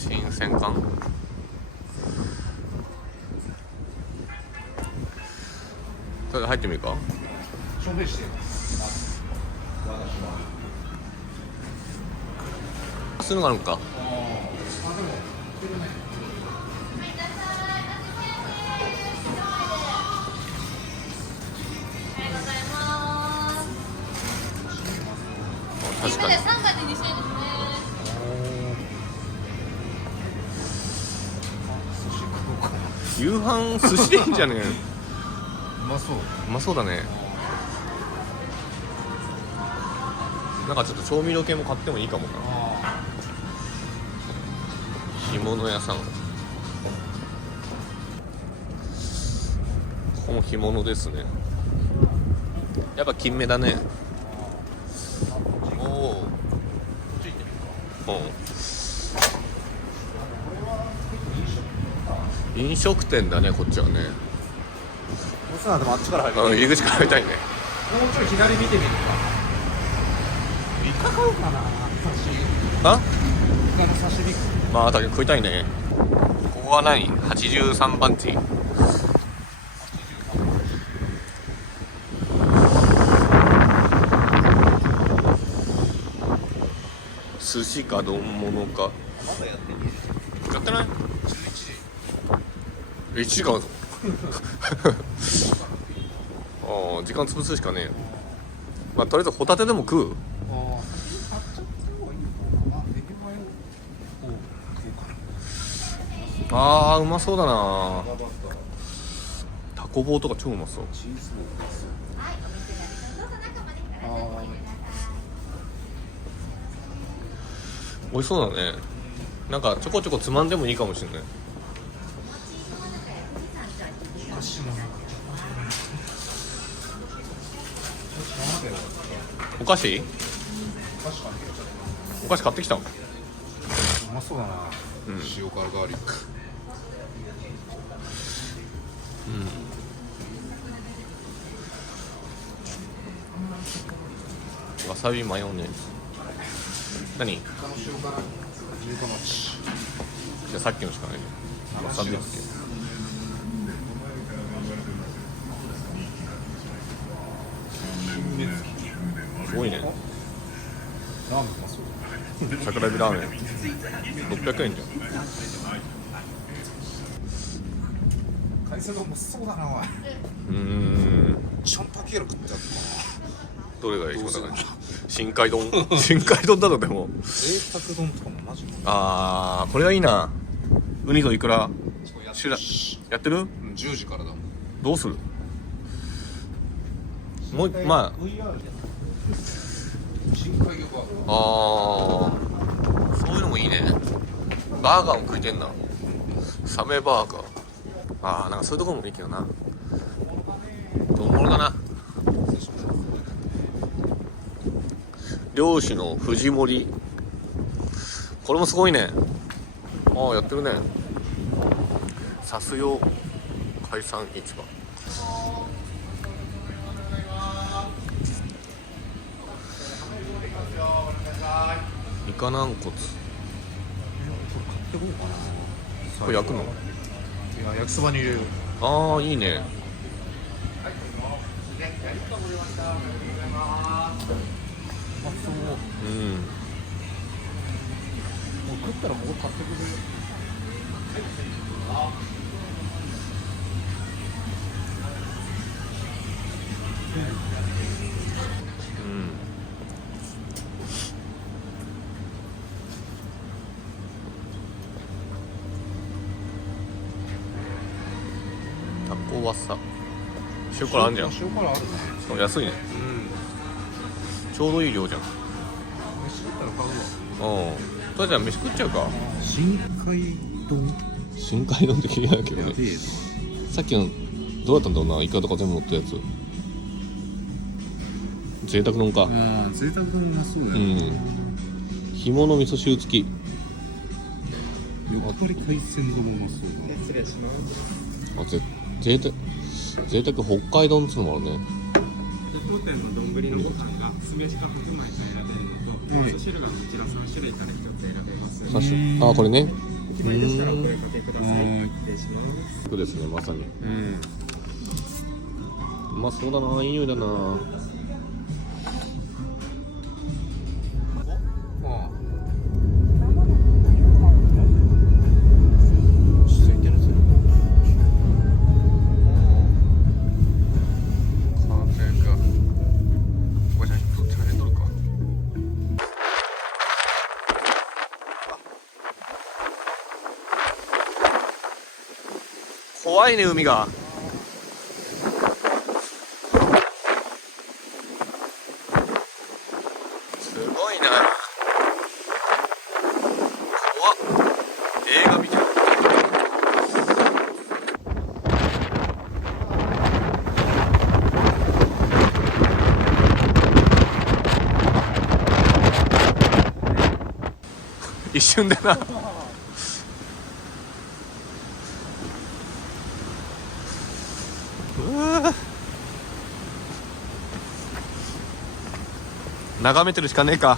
新鮮感。それで入ってみるか。証明してするのがあるんか。確かに。3月にしてるんですね。夕飯寿司でいいんじゃねえ。うまそう。うまそうだね。なんかちょっと調味料系も買ってもいいかもな。干物屋さん。ここも干物ですね。やっぱ金目だね。おお。こっち行ってみるか。うん。飲食店だね、こっちはね。もうすぐでもあっちから入る。入り口から入りたいね。もうちょい左見てみるか。イカ買うかな。あ？イカの刺身。まあ、確かに食いたいね。ここは何？83番地。寿司か丼物か。まだやってみる。やってない？1時間。ああ、時間潰すしかねえよ。まあ、とりあえずホタテでも食う。ああ、先に買っちゃった方がいいのかな。エビマヨを食おうかな。ああ、うまそうだな。バタータコ棒とか超うまそう。チーズボールです。あ美味しそうだね。なんかちょこちょこつまんでもいいかもしれない。あ、お菓子もなんか。お菓子？お菓子買ってきちゃった。お菓子買ってきたの？うまそうだな。うん。塩辛ガーリック。わさびマヨネーズ。何？じイカの塩辛。中華餅。ゃあさっきのしかないね。わさびだっけ？すごいね。ラーメンうまそう。桜エビラーメン600円じゃん。海鮮丼もそうだなおい。ちゃんとキャラ食ってやるどれが一番どう高い？深海丼。深海丼だとでも。贅沢丼とかもマジで。あー、これはいいな。ウニとイクラシュラやってる？ 10時からだもん。どうする？もうまあ VR で深海魚バーガー。あー、そういうのもいいね。バーガーも食いてんな。サメバーガー。あー、なんかそういうところもいいけどな。丼物だな。漁師の藤森。これもすごいね。ああ、やってるね。さすよ海産市場。イカ軟骨。これ買ってこうかな。これ焼くの？いや、焼きそばに入れる。ああ、いいね。うまそう。うん。もう食ったらもう買ってくれる。タコワサ。塩辛あんじゃん。し塩辛あるね。かも安いね。うん。ちょうどいい量じゃん。飯食ったら買うわ。うん。とりあえず飯食っちゃうか。深海丼。深海丼って嫌やけどね。やべえさっきのどうだったんだろうな、イカとか全部乗ったやつ。贅沢丼か。な。ああ、贅沢丼うまそうだうよね。ん。干物味噌汁付き。横取り海鮮丼もうまそうだな。失礼します。あ、贅沢北海丼っつうのもあるね。当店の丼のご飯が酢飯か白米か選べるのと、味噌汁がこちら3種類から1つ選べます。3種類。あ、これね。お決まりでしたらお声かけください。はい失礼します。そうですね、まさに。うん。うまそうだな、いい匂いだな。ああ。落ち着いてるぜ。完全か。これ写真撮るか。怖いね、海が。すごいな。怖っ。映画見てる。一瞬だな。眺めてるしかねえか。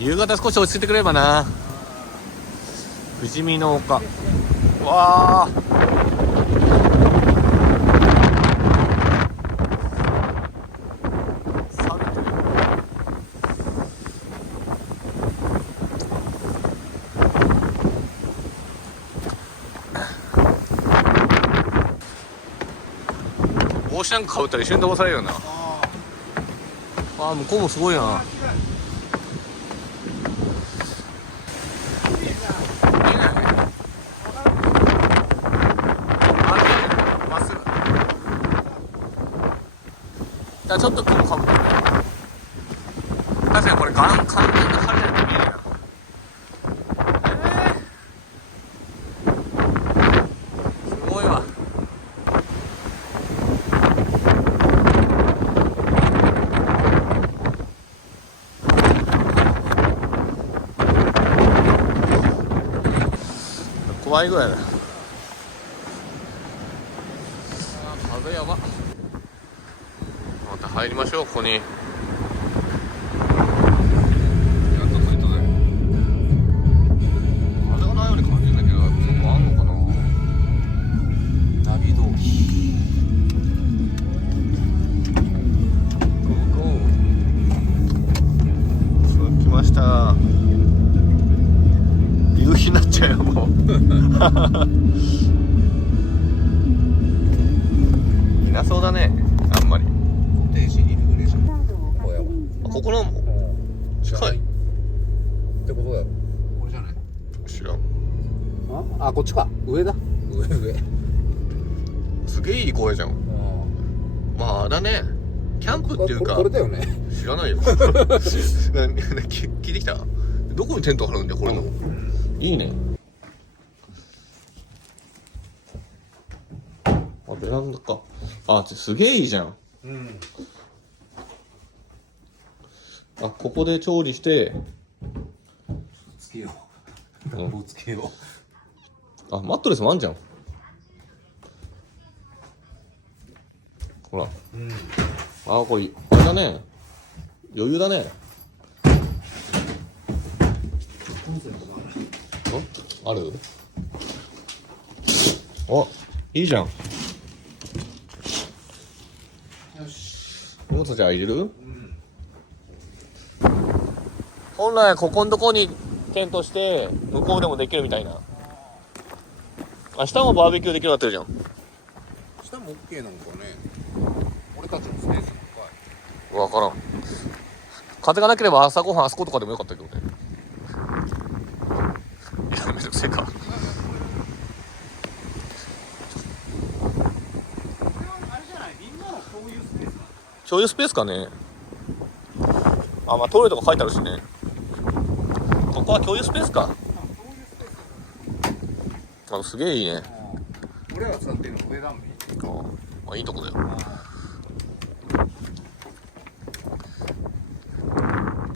夕方少し落ち着いてくれればな。富士見の丘。わあ。錆びてる。帽子なんかかぶったら一瞬飛ばされるよな。ああ、向こうもすごいな。じゃあちょっと雲かぶってるね。確かにこれ完全な晴れないと見えないな。すごいわ。怖いぐらいだ。風やば。また入りましょう、ここに。やっと着いたぜ。風がないように感じるんだけど、そこあんのかな。ナビ通り。ゴーゴー。さあ来ました。夕日になっちゃうよ、もう。いなそうだね、あんまり。コテージにいるぐらいじゃん。こやわ。あ、ここの近い。ってことだろ。これじゃない。知らん。あ、こっちか。上だ。上。すげえいい公園じゃん。まああれだね、キャンプっていうかこれだよね。知らないよ。聞いてきた。どこにテント張るんだよ、これの。いいね。あ、ベランダか。あ、すげえいいじゃん。うん。あ、ここで調理して。つけよう。うんつけよあ、マットレスもあんじゃん。ほら。う。うん。あ、これあれだね、余裕だね。ある？あ、いいじゃん。よし。荷物じゃあ入れる？うん。本来ここのとこにテントして向こうでもできるみたいな。明日もバーベキューできるようになってるじゃん。下も OK なんかね。俺たちのスペースなんか。わからん。風がなければ朝ごはんあそことかでもよかったけどね。いや、めんどくせえか。あれじゃない、みんなの共有スペースなの。共有スペースかね。あ、まあトイレとか書いてあるしね。こは共有スペースか。あ、すげえいいね。俺ら使ってるの上段目。いいとこだよ。と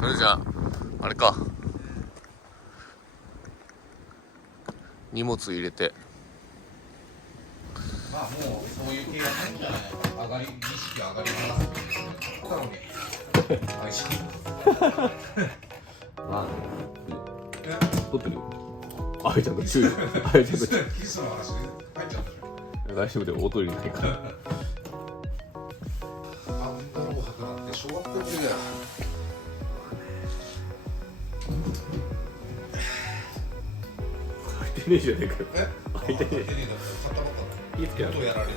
りあえずじゃああれか、荷物入れて。まあもうそういう系がないんじゃないの。上がり意識上がりますなのに。まあ撮ってるよ。あいちゃんと注意。あいちゃんとキスの話で入っちゃったじゃん。大丈夫で音入れないから。あんなのを吐くなんて小学校の時だよ。開いてねえじゃねえかよ。え？開いてねえ。買ったばっかだ。気ぃつけな。音やられる。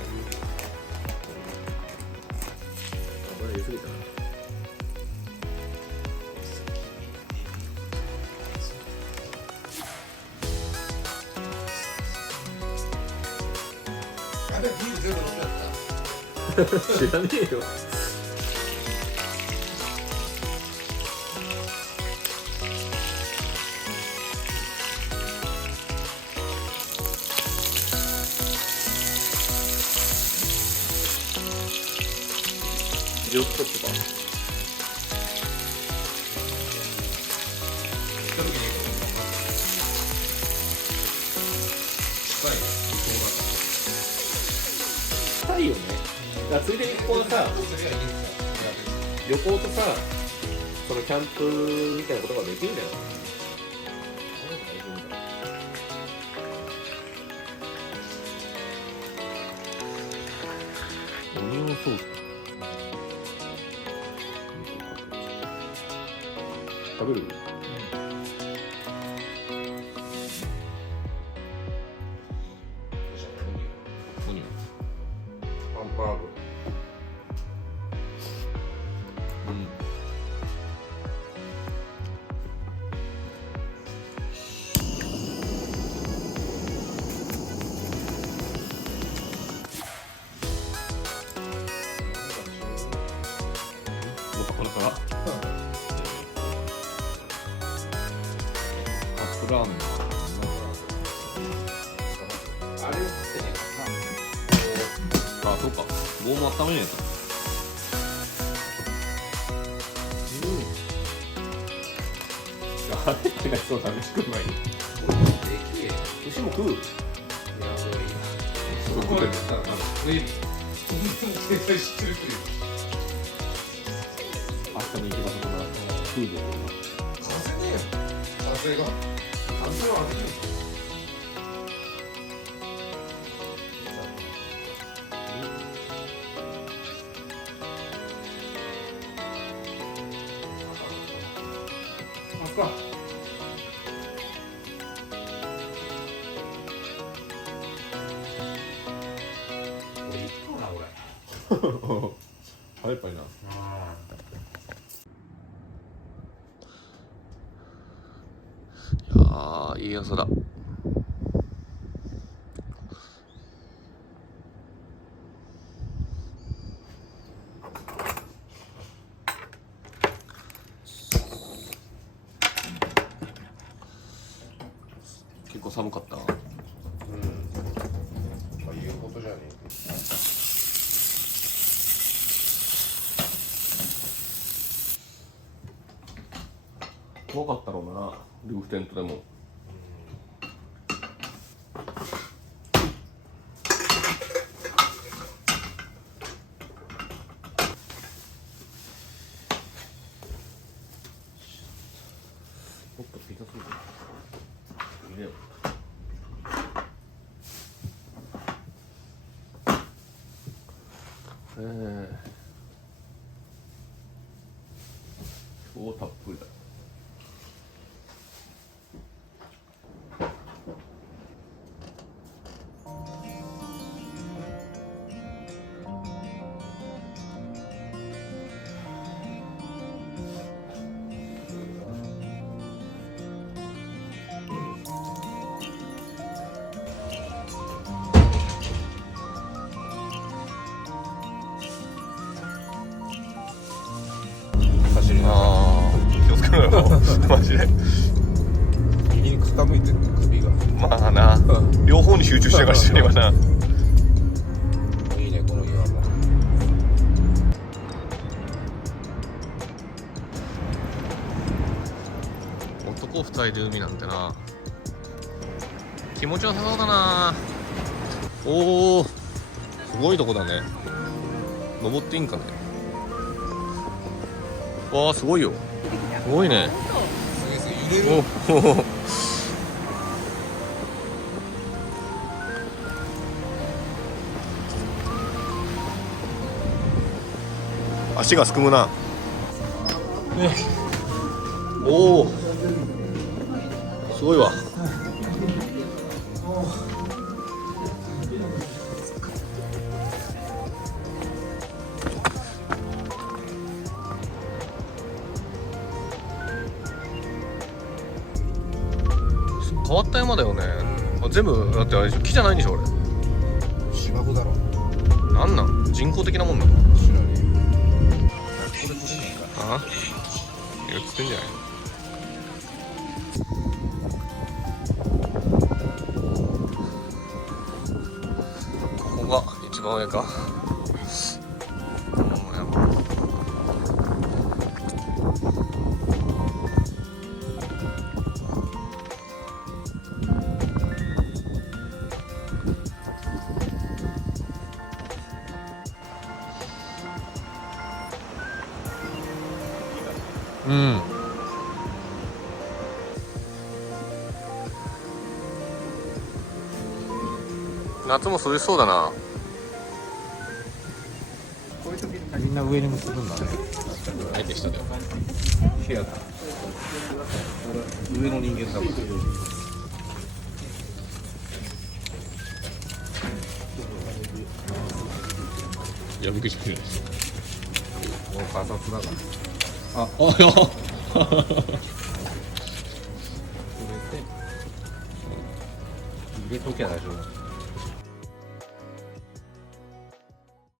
これ入れすぎたな。あれビール全部飲んだやつ知らねえよ。ジオストップか。行った時に近いね。近いよね。だからついでにここはさ、そうすりゃいいんですよ。旅行とさ、そのキャンプみたいなことができるんだよ。オニオンソース。食べる？オニオン。ハンバーグ。もっとこれからカップラーメン。あれを食ってねあ、そうか。棒も温めねえと。あれってないそうだね。食う前に。牛も食う。いや、それいいな。そこまで来たら、上に。そんなに掲載してる人いる。明日の行き場所とか食うぞ。風ねえよ。風が。風は当てるの。か。これいくかな、これ。あれやっぱりな。いやー、いい朝だ。結構寒かった。まあ言うことじゃねえ。怖かったろうな、ルーフテントでも。もっとピザソース入れよう。超たっぷりだ。ああ、気をつけろよマジで。右に傾いてるね首が。まあな、両方に集中してからしてればな。いいねこの岩も。男二人で海なんてな、気持ちよさそうだな。おお、すごいとこだね。登っていいんかね。わあすごいよ、すごいね。揺れる。おお足がすくむな。おおすごいわ。変わった山だよね。あ全部だってあれでしょ、木じゃないんでしょ俺。芝生だろ。なんなん人工的なもんなの。知らねえ。これ取れないか。ああ映ってんじゃない。ここが一番上か。うん。夏も涼しそうだな。みんな上に結ぶんだね。あえて下だよ。部屋だ。俺上の人間だもん。いやびっくりした。もう観察だから。あ入れて入れときゃ大丈夫。